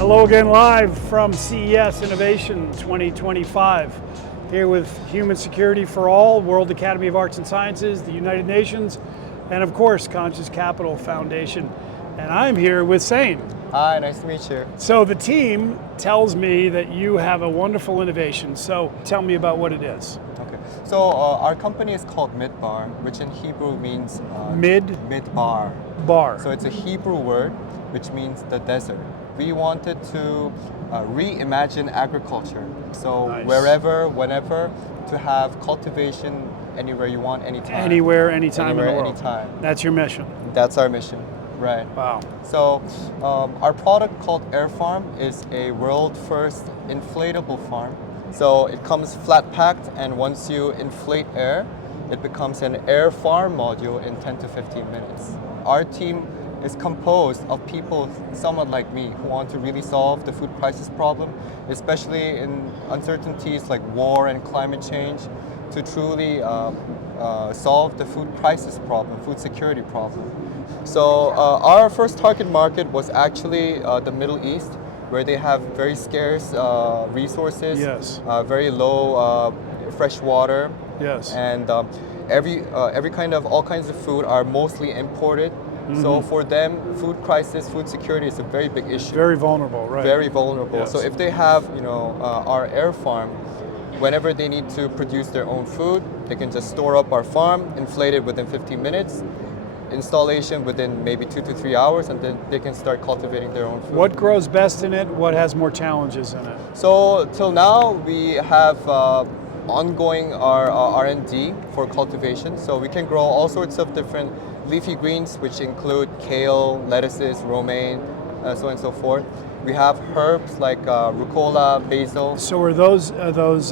Hello again, live from CES Innovation 2025. Here with Human Security for All, World Academy of Arts and Sciences, the United Nations, and of course, Conscious Capital Foundation. And I'm here with Sein. Hi, nice to meet you. So the team tells me that you have a wonderful innovation. So tell me about what it is. Okay, so our company is called Midbar, which in Hebrew means Midbar. Bar. So it's a Hebrew word which means the desert. We wanted to reimagine agriculture. So Nice. Wherever, whenever, to have cultivation anywhere you want, anytime. Anywhere, anytime Anywhere, in the world. anytime. That's your mission. That's our mission, right? Wow. So our product called Air Farm is a world first inflatable farm. So it comes flat packed, and once you inflate air, it becomes an air farm module in 10 to 15 minutes. Our team is composed of people somewhat like me who want to really solve the food crisis problem, especially in uncertainties like war and climate change, to truly solve the food crisis problem, food security problem. So our first target market was actually the Middle East, where they have very scarce resources, Yes. Very low fresh water, Yes. and every kind of all kinds of food are mostly imported. So for them, food crisis, food security is a very big issue. Very vulnerable, right? Very vulnerable. Yes. So if they have, our air farm, whenever they need to produce their own food, they can just store up our farm, inflate it within 15 minutes, installation within maybe 2 to 3 hours, and then they can start cultivating their own food. What grows best in it? What has more challenges in it? So till now, we have ongoing our R&D for cultivation. So we can grow all sorts of different leafy greens, which include kale, lettuces, romaine, so on and so forth. We have herbs like rucola, basil. So are those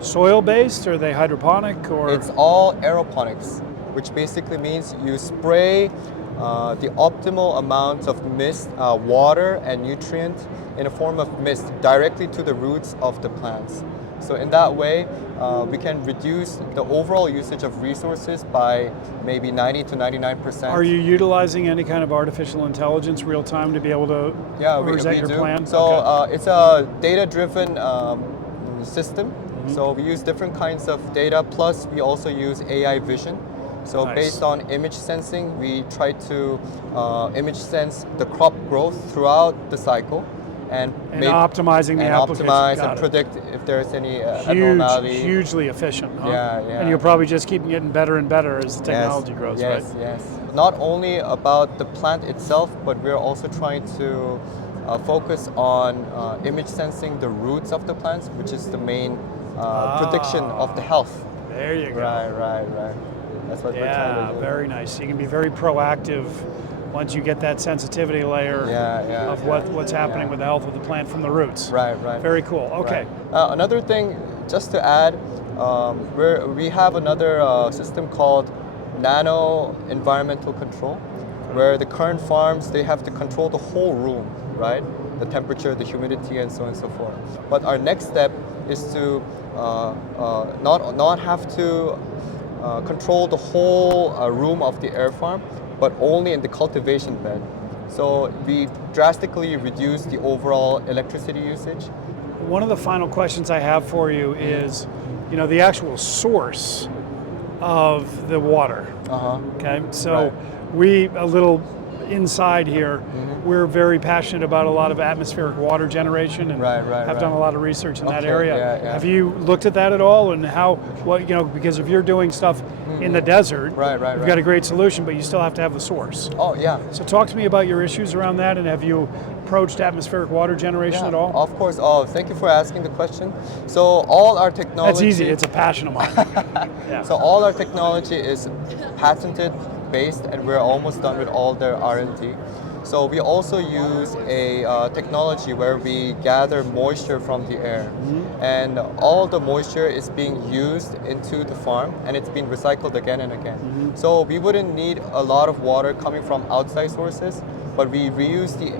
soil-based? Or are they hydroponic? Or It's all aeroponics, which basically means you spray the optimal amount of mist, water, and nutrient in a form of mist directly to the roots of the plants. So in that way, we can reduce the overall usage of resources by maybe 90 to 99%. are you utilizing any kind of artificial intelligence real time to be able to present your do. plan? So Okay. it's a data-driven system. So we use different kinds of data, plus we also use AI vision. So Nice. based on image sensing, we try to image sense the crop growth throughout the cycle, and optimizing the and application. optimize Got and it. predict if there's any abnormality. Hugely efficient, huh? Yeah. And you'll probably just keep getting better and better as the technology grows, right? Yes. Not only about the plant itself, but we're also trying to focus on image sensing the roots of the plants, which is the main prediction of the health. There you go. Right. That's what we're trying Yeah, to do. very nice. So you can be very proactive once you get that sensitivity layer of what's happening with the health of the plant from the roots. Right. Very cool. Okay. Right. Another thing, just to add, we have another system called nano environmental control, where the current farms, they have to control the whole room, right? The temperature, the humidity, and so on and so forth. But our next step is to not have to control the whole room of the air farm, but only in the cultivation bed. So we drastically reduce the overall electricity usage. One of the final questions I have for you is, the actual source of the water. Okay, so Right. we, a little inside here, we're very passionate about a lot of atmospheric water generation and have done a lot of research in that area. Yeah. Have you looked at that at all, and because if you're doing stuff in the desert, you've got a great solution, but you still have to have the source. Oh, yeah. So talk to me about your issues around that, and have you approached atmospheric water generation at all? Of course. Oh, thank you for asking the question. So all our technology... That's easy, it's a passion of mine. Yeah. So all our technology is patented based, and we're almost done with all their R&D. So we also use a technology where we gather moisture from the air, and all the moisture is being used into the farm, and it's being recycled again and again. So we wouldn't need a lot of water coming from outside sources, but we reuse the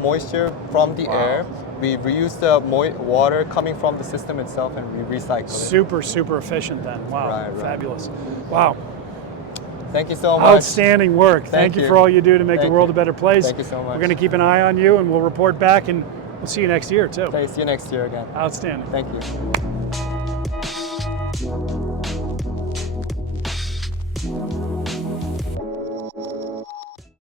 moisture from the air. We reuse the water coming from the system itself, and we recycle it. Super efficient then. Wow, Right. fabulous. Wow. Thank you so much. Outstanding work. Thank you you. for all you do to make the Thank world you. a better place. Thank you so much. We're going to keep an eye on you, and we'll report back, and we'll see you next year too. Okay, see you next year again. Outstanding. Thank you.